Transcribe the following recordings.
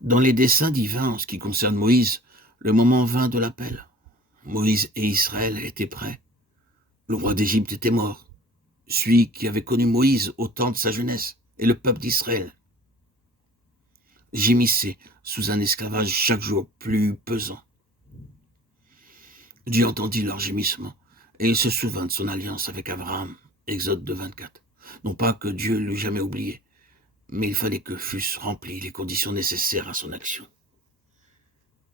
Dans les desseins divins, en ce qui concerne Moïse, le moment vint de l'appel. Moïse et Israël étaient prêts. Le roi d'Égypte était mort, celui qui avait connu Moïse au temps de sa jeunesse, et le peuple d'Israël gémissait sous un esclavage chaque jour plus pesant. Dieu entendit leurs gémissements, et il se souvint de son alliance avec Abraham, Exode 2, 24. Non pas que Dieu l'eût jamais oublié, mais il fallait que fussent remplies les conditions nécessaires à son action.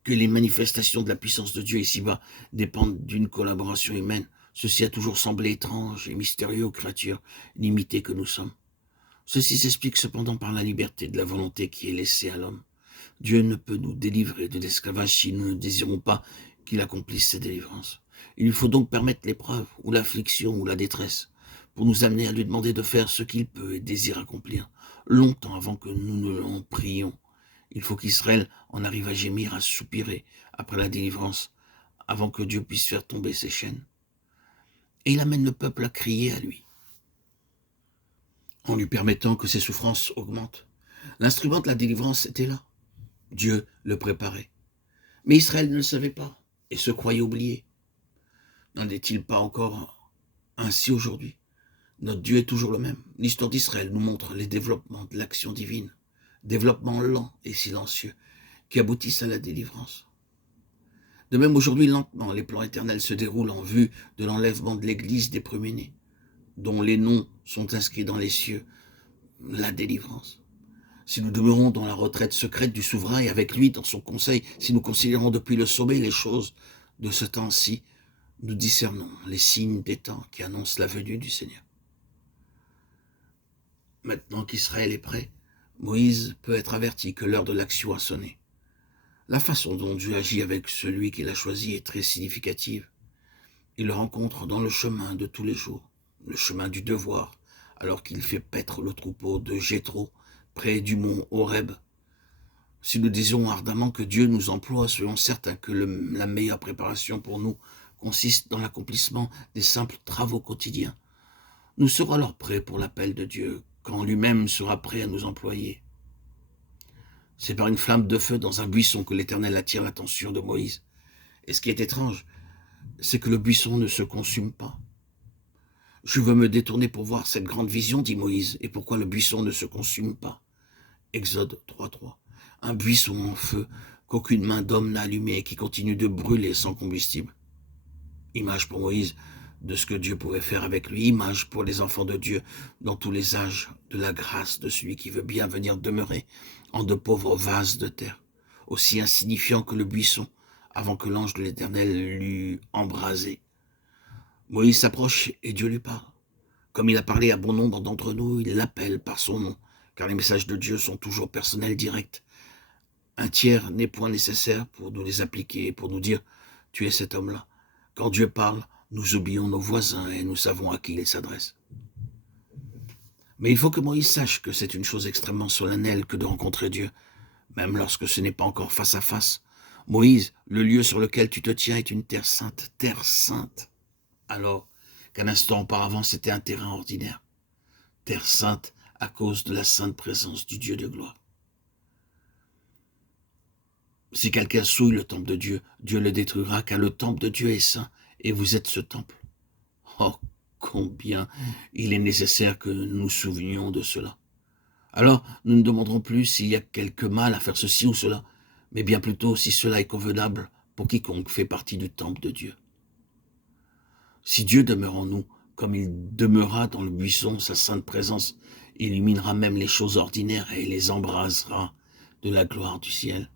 Que les manifestations de la puissance de Dieu ici-bas dépendent d'une collaboration humaine, ceci a toujours semblé étrange et mystérieux aux créatures limitées que nous sommes. Ceci s'explique cependant par la liberté de la volonté qui est laissée à l'homme. Dieu ne peut nous délivrer de l'esclavage si nous ne désirons pas qu'il accomplisse ses délivrances. Il lui faut donc permettre l'épreuve, ou l'affliction, ou la détresse, pour nous amener à lui demander de faire ce qu'il peut et désire accomplir, longtemps avant que nous ne l'en prions. Il faut qu'Israël en arrive à gémir, à soupirer après la délivrance, avant que Dieu puisse faire tomber ses chaînes. Et il amène le peuple à crier à lui, en lui permettant que ses souffrances augmentent. L'instrument de la délivrance était là. Dieu le préparait. Mais Israël ne le savait pas et se croyait oublié. N'en est-il pas encore ainsi aujourd'hui? Notre Dieu est toujours le même. L'histoire d'Israël nous montre les développements de l'action divine, développements lents et silencieux qui aboutissent à la délivrance. De même, aujourd'hui, lentement, les plans éternels se déroulent en vue de l'enlèvement de l'Église des premiers-nés, dont les noms sont inscrits dans les cieux, la délivrance. Si nous demeurons dans la retraite secrète du souverain et avec lui dans son conseil, si nous considérons depuis le sommet les choses de ce temps-ci, nous discernons les signes des temps qui annoncent la venue du Seigneur. Maintenant qu'Israël est prêt, Moïse peut être averti que l'heure de l'action a sonné. La façon dont Dieu agit avec celui qu'il a choisi est très significative. Il le rencontre dans le chemin de tous les jours, le chemin du devoir, alors qu'il fait paître le troupeau de Jéthro, près du mont Horeb. Si nous désirons ardemment que Dieu nous emploie, soyons certains que la meilleure préparation pour nous consiste dans l'accomplissement des simples travaux quotidiens. Nous serons alors prêts pour l'appel de Dieu, quand lui-même sera prêt à nous employer. C'est par une flamme de feu dans un buisson que l'Éternel attire l'attention de Moïse. Et ce qui est étrange, c'est que le buisson ne se consume pas. Je veux me détourner pour voir cette grande vision, dit Moïse, et pourquoi le buisson ne se consume pas. Exode 3.3. Un buisson en feu qu'aucune main d'homme n'a allumé et qui continue de brûler sans combustible. Image pour Moïse de ce que Dieu pourrait faire avec lui, image pour les enfants de Dieu dans tous les âges de la grâce de celui qui veut bien venir demeurer en de pauvres vases de terre, aussi insignifiant que le buisson, avant que l'ange de l'Éternel l'eût embrasé. Moïse s'approche et Dieu lui parle. Comme il a parlé à bon nombre d'entre nous, il l'appelle par son nom, car les messages de Dieu sont toujours personnels, directs. Un tiers n'est point nécessaire pour nous les appliquer, pour nous dire « tu es cet homme-là ». Quand Dieu parle, nous oublions nos voisins et nous savons à qui il s'adresse. Mais il faut que Moïse sache que c'est une chose extrêmement solennelle que de rencontrer Dieu, même lorsque ce n'est pas encore face à face. Moïse, le lieu sur lequel tu te tiens est une terre sainte, alors qu'un instant auparavant c'était un terrain ordinaire. Terre sainte à cause de la sainte présence du Dieu de gloire. Si quelqu'un souille le temple de Dieu, Dieu le détruira, car le temple de Dieu est saint, et vous êtes ce temple. Oh, combien il est nécessaire que nous nous souvenions de cela. Alors, nous ne demanderons plus s'il y a quelque mal à faire ceci ou cela, mais bien plutôt si cela est convenable pour quiconque fait partie du temple de Dieu. Si Dieu demeure en nous, comme il demeura dans le buisson, sa sainte présence illuminera même les choses ordinaires et les embrasera de la gloire du ciel.